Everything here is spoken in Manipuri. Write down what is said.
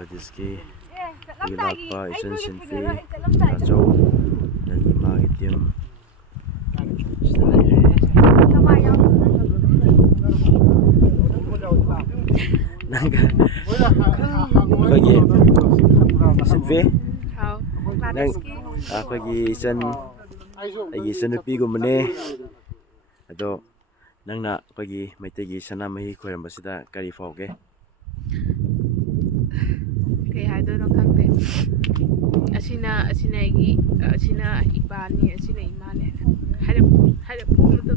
ꯕꯪꯒ꯭ꯂꯥꯗꯦꯁꯀꯤ ꯂꯥꯛꯄ ꯏꯆꯟ ꯁꯤꯟꯐꯤ ꯇꯥꯆꯧ ꯑꯗꯒꯤ ꯃꯥꯒꯤ ꯇꯤꯝ ꯁꯤꯗ ꯂꯩꯔꯦ. ꯑꯩꯈꯣꯏꯒꯤ ꯁꯤꯟꯐꯤ ꯅꯪ ꯑꯩꯈꯣꯏꯒꯤ ꯑꯩꯒꯤ ꯏꯆꯟꯅꯨꯄꯤꯒꯨꯝꯕꯅꯦ. ꯑꯗꯣ ꯅꯪꯅ ꯑꯩꯈꯣꯏꯒꯤ ꯃꯩꯇꯩꯒꯤ ꯁꯅꯥꯃꯍꯤ ꯈꯣꯏꯔꯝꯕꯁꯤꯗ ꯀꯔꯤ ꯐꯥꯎꯒꯦ? ꯀꯩ ꯍꯥꯏꯗꯣꯏꯅꯣ ꯈꯪꯗꯦ. ꯑꯁꯤꯅ ꯑꯩꯒꯤ ꯑꯁꯤꯅ ꯏꯄꯥꯅꯤ, ꯑꯁꯤꯅ ꯏꯃꯥꯅꯤ ꯍꯥꯏꯔꯛꯄ ꯑꯃꯇ